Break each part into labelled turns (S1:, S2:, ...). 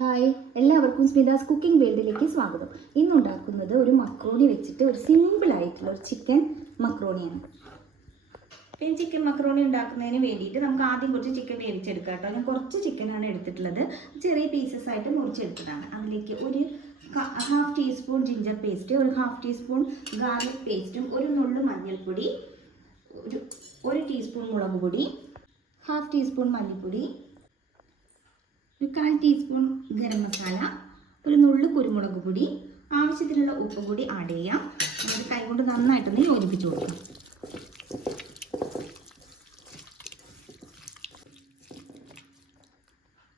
S1: Hi എല്ലാവർക്കും സ്മിതാസ് cooking വേൾഡിലേക്ക് സ്വാഗതം. ഇന്ന് ഉണ്ടാക്കുന്നത് ഒരു മക്രോണി വെച്ചിട്ട് ഒരു സിമ്പിൾ ആയിട്ടുള്ള ഒരു ചിക്കൻ മക്രോണിയാണ്. ഈ ചിക്കൻ മക്രോണി ഉണ്ടാക്കുന്നതിന് വേണ്ടിയിട്ട് നമുക്ക് ആദ്യം കുറച്ച് ചിക്കൻ വേവിച്ചെടുക്കാം കേട്ടോ. ഞാൻ കുറച്ച് ചിക്കനാണ് എടുത്തിട്ടുള്ളത്. ചെറിയ പീസസ് ആയിട്ട് മുറിച്ചെടുത്തതാണ്. അതിലേക്ക് ഒരു ഹാഫ് ടീസ്പൂൺ ജിഞ്ചർ പേസ്റ്റ് ഒരു ഹാഫ് ടീസ്പൂൺ ഗാർലിക് പേസ്റ്റും ഒരു നുള്ളു മഞ്ഞൾപ്പൊടി ഒരു ഒരു ടീസ്പൂൺ മുളക് പൊടി ഹാഫ് ടീസ്പൂൺ മല്ലിപ്പൊടി ഒരു കാൽ ടീസ്പൂൺ ഗരം മസാല ഒരു നുള്ളു കുരുമുളക് പൊടി ആവശ്യത്തിനുള്ള ഉപ്പ് കൂടി ആഡ് ചെയ്യാം. എന്നിട്ട് കൈകൊണ്ട് നന്നായിട്ടൊന്ന് യോജിപ്പിച്ച് കൊടുക്കാം.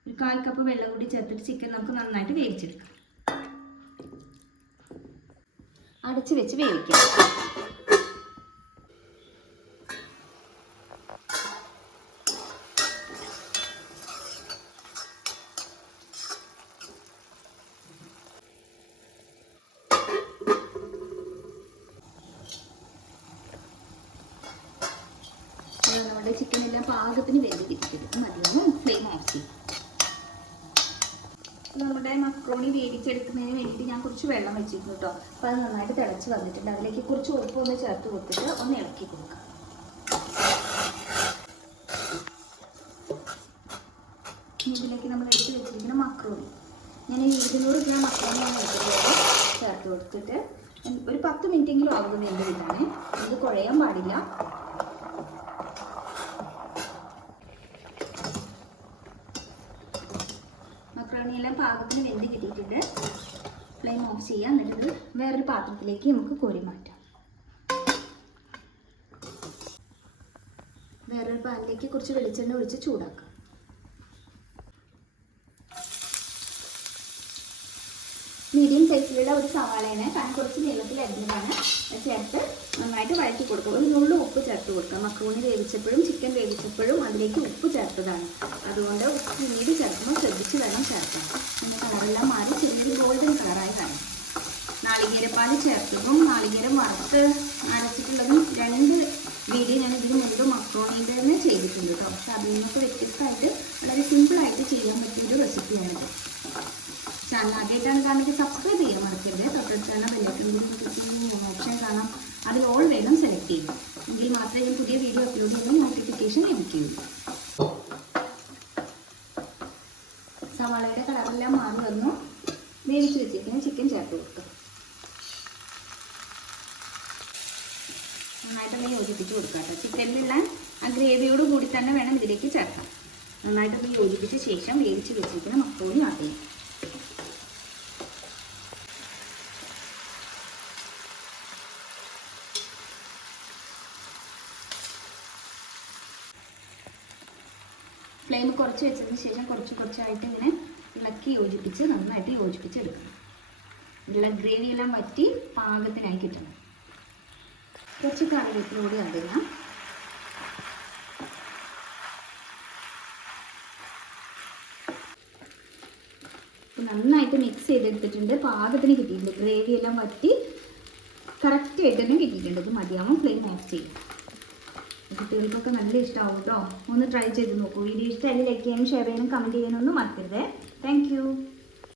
S1: ഒരു കാൽ കപ്പ് വെള്ളം കൂടി ചേർത്തിട്ട് ചിക്കൻ നമുക്ക് നന്നായിട്ട് വേവിച്ചെടുക്കാം. അടച്ച് വെച്ച് വേവിക്കാം. എല്ലാം പാകത്തിന് വെന്ത് കിട്ടിയത് മതിയാവും ഫ്ലെയിം ഓഫ് ചെയ്യും. നമ്മുടെ മക്രോണി വേവിച്ചെടുക്കുന്നതിന് വേണ്ടിയിട്ട് ഞാൻ കുറച്ച് വെള്ളം വെച്ചിരുന്നു കേട്ടോ അപ്പോൾ അത് നന്നായിട്ട് തിളച്ച് വന്നിട്ടുണ്ട്. അതിലേക്ക് കുറച്ച് ഉപ്പ് ഒന്ന് ചേർത്ത് കൊടുത്തിട്ട് ഒന്ന് ഇളക്കി കൊടുക്കാം. ഇതിലേക്ക് നമ്മൾ എടുത്ത് വെച്ചിരിക്കുന്ന മക്രോണി. ഞാൻ ഇരുന്നൂറ് ഗ്രാം മക്രോണിയാണ് എടുത്തിട്ടുള്ളത്. ചേർത്ത് കൊടുത്തിട്ട് ഒരു പത്ത് മിനിറ്റെങ്കിലും ആകുന്നു എന്റെ വീട്ടാണ് ഇത് കുഴയാൻ പാടില്ല മക്രോണി എല്ലാം പാകത്തിന് വെന്ത് കിട്ടിയിട്ടുണ്ട്. ഫ്ലെയിം ഓഫ് ചെയ്യാം. എന്നിട്ട് വേറൊരു പാത്രത്തിലേക്ക് നമുക്ക് കോരി മാറ്റാം. വേറൊരു പാനിലേക്ക് കുറച്ച് വെളിച്ചെണ്ണ ഒഴിച്ച് ചൂടാക്കാം. മീഡിയം സൈസിലുള്ള ഒരു സവാളയാണ് ഞാൻ കുറച്ച് നീളത്തിൽ അരിഞ്ഞതാണ്. ചേർത്ത് നന്നായിട്ട് വഴറ്റി കൊടുക്കുക ഒരു നുള്ളു ഉപ്പ് ചേർത്ത് കൊടുക്കുക മക്രോണി വേവിച്ചപ്പോഴും ചിക്കൻ വേവിച്ചപ്പോഴും അതിലേക്ക് ഉപ്പ് ചേർത്തതാണ്. അതുകൊണ്ട് ഉപ്പ് പിന്നീട് ചേർക്കുമ്പോൾ ശ്രദ്ധിച്ച് വേണം ചേർക്കാൻ പിന്നെ കളറെല്ലാം മാറി ചെറിയൊരു ഗോൾഡൻ കളറായി കാണും നാളികേരപ്പാൽ ചേർത്തതും നാളികേരം വറുത്ത് അരച്ചിട്ടുള്ളതും രണ്ട് വീഡിയോ ഞാൻ ഇതിന് മുൻപ് മക്രോണിന്റെ തന്നെ ചെയ്തിട്ടുണ്ട് കേട്ടോ. പക്ഷെ അതിൽ നിന്നൊക്കെ വ്യത്യസ്തമായിട്ട് വളരെ സിമ്പിളായിട്ട് ചെയ്യാൻ പറ്റിയൊരു റെസിപ്പിയാണിത് ചാനൽ ആദ്യമായിട്ടാണ് കാണുന്നത് സബ്സ്ക്രൈബ് ചെയ്യാൻ മറക്കരുത്. തൊട്ടടുത്താണ് ബെല്ലൈക്കൻ ഓപ്ഷൻ കാണാം. അതിൽ ഓൾ വേണം സെലക്ട് ചെയ്യുക എങ്കിൽ മാത്രമേ ഞാൻ പുതിയ വീഡിയോ അപ്ലോഡ് ചെയ്യുന്ന നോട്ടിഫിക്കേഷൻ ലഭിക്കുകയുള്ളൂ. സവാളയുടെ കളറെല്ലാം മാറി വന്നു. വേവിച്ച് വെച്ചേക്കുന്ന ചിക്കൻ ചേർത്ത് കൊടുത്തു നന്നായിട്ടൊന്ന് യോജിപ്പിച്ച് കൊടുക്കുക കേട്ടോ. ചിക്കനിലുള്ള ആ ഗ്രേവിയോട് കൂടി തന്നെ വേണം ഇതിലേക്ക് ചേർക്കാം. നന്നായിട്ടൊന്ന് യോജിപ്പിച്ച ശേഷം വേവിച്ച് വെച്ചിരിക്കുന്ന മക്കോളി ആഡ് ഫ്ലെയിം കുറച്ച് വെച്ചതിന് ശേഷം കുറച്ച് കുറച്ചായിട്ട് ഇങ്ങനെ ഇളക്കി യോജിപ്പിച്ച് നന്നായിട്ട് യോജിപ്പിച്ചെടുക്കണം. ഇതിലുള്ള ഗ്രേവിയെല്ലാം വറ്റി പാകത്തിനായി കിട്ടണം. കുറച്ച് കറിവേപ്പില കൂടി നന്നായിട്ട് മിക്സ് ചെയ്തെടുത്തിട്ടുണ്ട്. പാകത്തിന് കിട്ടിയിട്ടുണ്ട്. ഗ്രേവി എല്ലാം വറ്റി കറക്റ്റ് ആയിട്ട് തന്നെ കിട്ടിയിട്ടുണ്ട്. ഇത് മതിയാവും. ഫ്ലെയിം ഓഫ് ചെയ്യും. കുട്ടികൾക്കൊക്കെ നല്ല ഇഷ്ടമാവും കേട്ടോ ഒന്ന് ട്രൈ ചെയ്ത് നോക്കൂ. വീഡിയോ ഇഷ്ടമായി ലൈക്ക് ചെയ്യാനും ഷെയർ ചെയ്യാനും കമന്റ് ചെയ്യാനും ഒന്നും മറക്കരുത്. താങ്ക്